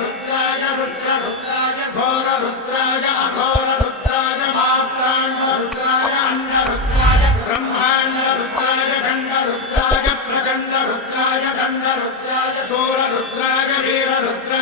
रुद्राय रुद्ररुद्राय घोररुद्राय अघोररुद्राय मात्राण्डरुद्राय अण्डरुद्राय ब्रह्माण्डरुद्राय खण्डरुद्राय प्रचण्डरुद्राय दण्डरुद्राय शूररुद्राय वीररुद्राय